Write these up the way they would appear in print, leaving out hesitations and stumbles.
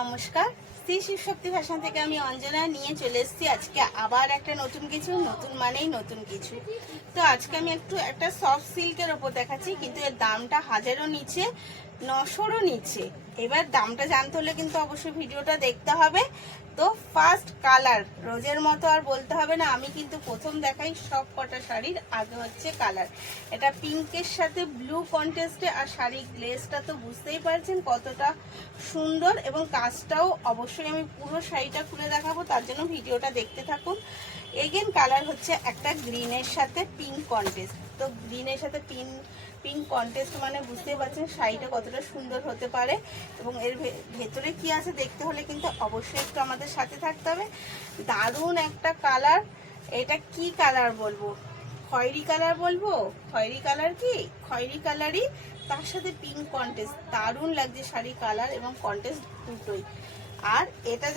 নমস্কার, শ্রী শিবশক্তি ফ্যাশন থেকে আমি অঞ্জনা নিয়ে চলে এসেছি আজকে আবার একটা নতুন কিছু। নতুন মানেই নতুন কিছু। তো আজকে আমি একটা সফট সিল্কের ওপর দেখাচ্ছি, কিন্তু এর দামটা 1000-ও নিচে, 900-রও নিচে। এবার দামটা জানতে হলে কিন্তু অবশ্যই ভিডিওটা দেখতে হবে। তো ফার্স্ট কালার, রোজের মতো আর বলতে হবে না, আমি কিন্তু প্রথম দেখাই সব কটা শাড়ির আগে হচ্ছে কালার। এটা পিঙ্কের সাথে ব্লু কন্ট্রাস্টে, আর শাড়ির গ্লেজটা তো বুঝতেই পারছেন কতটা সুন্দর, এবং কাজটাও অবশ্যই আমি পুরো শাড়িটা খুলে দেখাবো, তার জন্য ভিডিওটা দেখতে থাকুন। এগেন কালার হচ্ছে একটা গ্রিনের সাথে পিঙ্ক কন্ট্রাস্ট। তো গ্রিনের সাথে পিঙ্ক কন্ট্রাস্ট মানে বুঝতেই পারছেন শাড়িটা কতটা সুন্দর হতে পারে, এবং এর ভেতরে কি আছে দেখতে হলে কিন্তু অবশ্যই একটু আমাদের সাথে থাকতে হবে। দারুণ একটা কালার। এটা কি কালার বলবো, খয়েরি কালার বলবো। খয়েরি কালার, কি খয়েরি কালারই, তার সাথে পিঙ্ক কন্ট্রাস্ট। দারুণ লাগছে শাড়ি কালার এবং কন্ট্রাস্ট দুটোই। আর এটা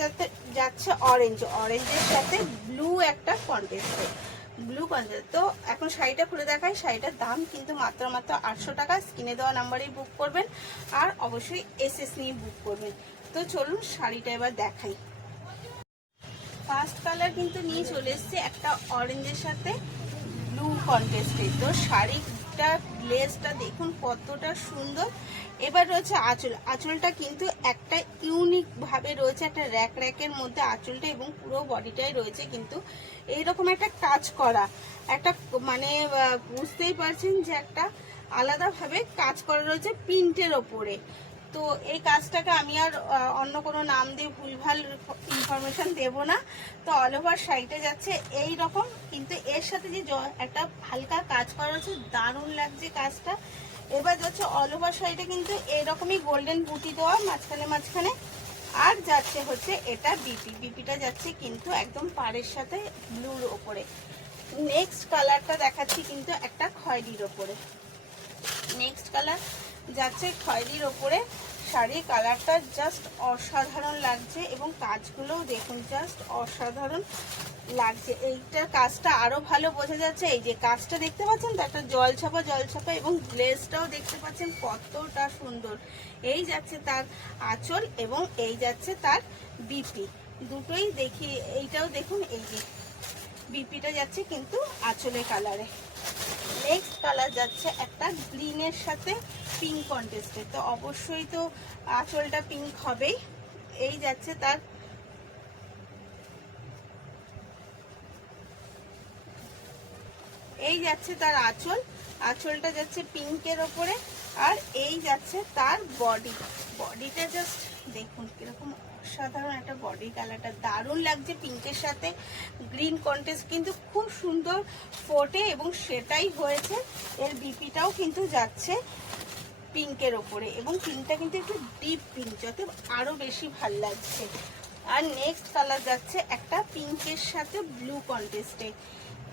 যাচ্ছে অরেঞ্জের সাথে ব্লু একটা কন্ট্রাস্ট, ব্লু কন্ট্রাস্ট। তো এখন শাড়িটা খুলে দেখাই। শাড়িটার দাম কিন্তু মাত্র 800 টাকা। স্ক্রিনে দেওয়া নাম্বারেই বুক করবেন, আর অবশ্যই এসএস নিয়ে বুক করবেন। তো চলুন শাড়িটা এবার দেখাই। ফার্স্ট কালার কিন্তু নিয়ে চলে এসছে একটা অরেঞ্জের সাথে ব্লু কন্ট্রাস্টে। তো শাড়িটা গ্লেজটা দেখুন কতটা সুন্দর। এবার রয়েছে আঁচলটা কিন্তু একটা ইউনিক ভাবে রয়েছে, একটা র্যাকের মধ্যে আঁচলটা, এবং পুরো বডিটাই রয়েছে কিন্তু এইরকম একটা কাজ করা, একটা মানে বুঝতেই পারছেন যে একটা আলাদাভাবে কাজ করা রয়েছে প্রিন্টের ওপরে। তো এই কাজটাকে আমি আর অন্য কোনো নাম দিয়ে ভুলভাল ইনফরমেশন দেব না। তো অল ওভার শাড়িটা যাচ্ছে এই রকম, কিন্তু এর সাথে যে একটা হালকা কাজ করা হচ্ছে, দারুণ লাগছে কাজটা। এবার যাচ্ছে অল ওভার শাড়িটা কিন্তু এইরকমই গোল্ডেন বুটি দেওয়া মাঝখানে। আর যাচ্ছে হচ্ছে এটা বিপিটা যাচ্ছে কিন্তু একদম পাড়ের সাথে ব্লুর ওপরে। নেক্সট কালারটা দেখাচ্ছি কিন্তু একটা খয়েরির ওপরে। নেক্সট কালার যাচ্ছে খয়েরির ওপরে। শাড়ির কালারটা জাস্ট অসাধারণ লাগছে, এবং কাজগুলোও দেখুন জাস্ট অসাধারণ লাগছে। এইটার কাজটা আরো ভালো বোঝা যাচ্ছে, এই যে কাজটা দেখতে পাচ্ছেন তো, একটা জলছাপা, এবং গ্লেজটাও দেখতে পাচ্ছেন কতটা সুন্দর। এই যাচ্ছে তার আঁচল, এবং এই যাচ্ছে তার বিপি, দুটোই দেখি। এইটাও দেখুন, এই যে বিপিটা যাচ্ছে কিন্তু আঁচলের কালারে। নেক্সট কালার যাচ্ছে একটা গ্রিনের সাথে পিঙ্ক কন্ট্রাস্টে। তো অবশ্যই তো আঁচলটা পিঙ্ক হবেই। এই যাচ্ছে তার আঁচলটা যাচ্ছে পিঙ্কের ওপরে। আর এই যাচ্ছে তার বডিটা জাস্ট দেখুন কিরকম অসাধারণ একটা বডি কালারটা, দারুণ লাগছে। পিঙ্কের সাথে গ্রিন কন্ট্রাস্ট কিন্তু খুব সুন্দর ফোটে, এবং সেটাই হয়েছে। এর বিপিটাও কিন্তু যাচ্ছে পিঙ্কের ওপরে, এবং পিঙ্কটা কিন্তু একটু ডিপ পিঙ্ক, যাতে আরো বেশি ভাল লাগছে। আর নেক্সট কালার যাচ্ছে একটা পিঙ্কের সাথে ব্লু কন্ট্রাস্টে।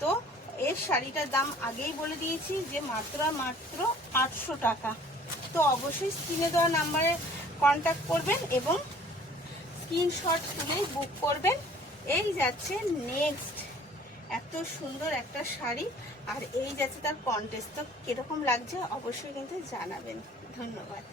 তো এর শাড়িটার দাম আগেই বলে দিয়েছি যে মাত্র 800 টাকা। তো অবশ্যই স্ক্রিনে দেওয়া নাম্বারে কন্ট্যাক্ট করবেন এবং স্ক্রিনশট তুলে বুক করবেন। এই যাচ্ছে নেক্সট এত সুন্দর একটা শাড়ি, আর এই যাচ্ছে তার কন্ট্রাস্ট। তো কিরকম লাগছে অবশ্যই কিন্তু জানাবেন। ধন্যবাদ।